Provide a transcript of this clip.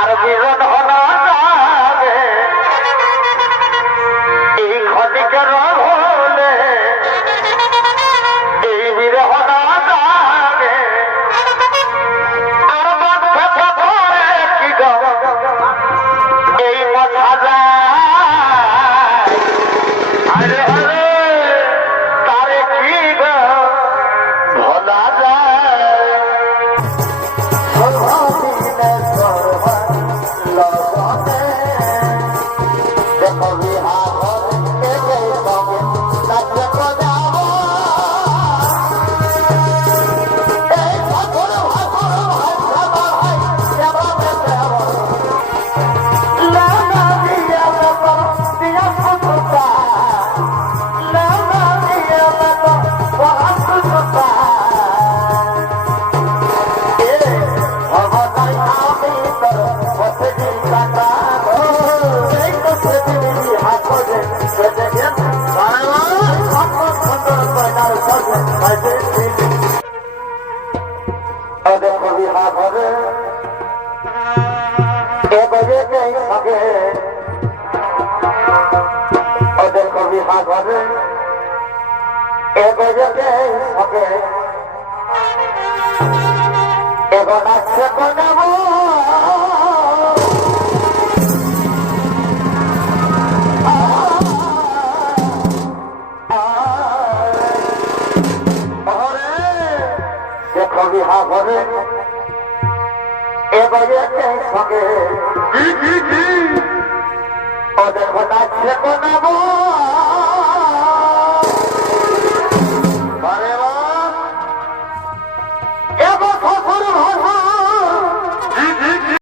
আর বিরোধ হলো যাবে এই ক্ষতিকের হলে এই বিরহ না যাবে আর মাথা পরে কি গো এই মাথা যায় আরে আরে তারে কি গো ভোলা যায় দেখো বিহাঘরে এবারে সঙ্গে ও দেখো নাচছে কোনাবো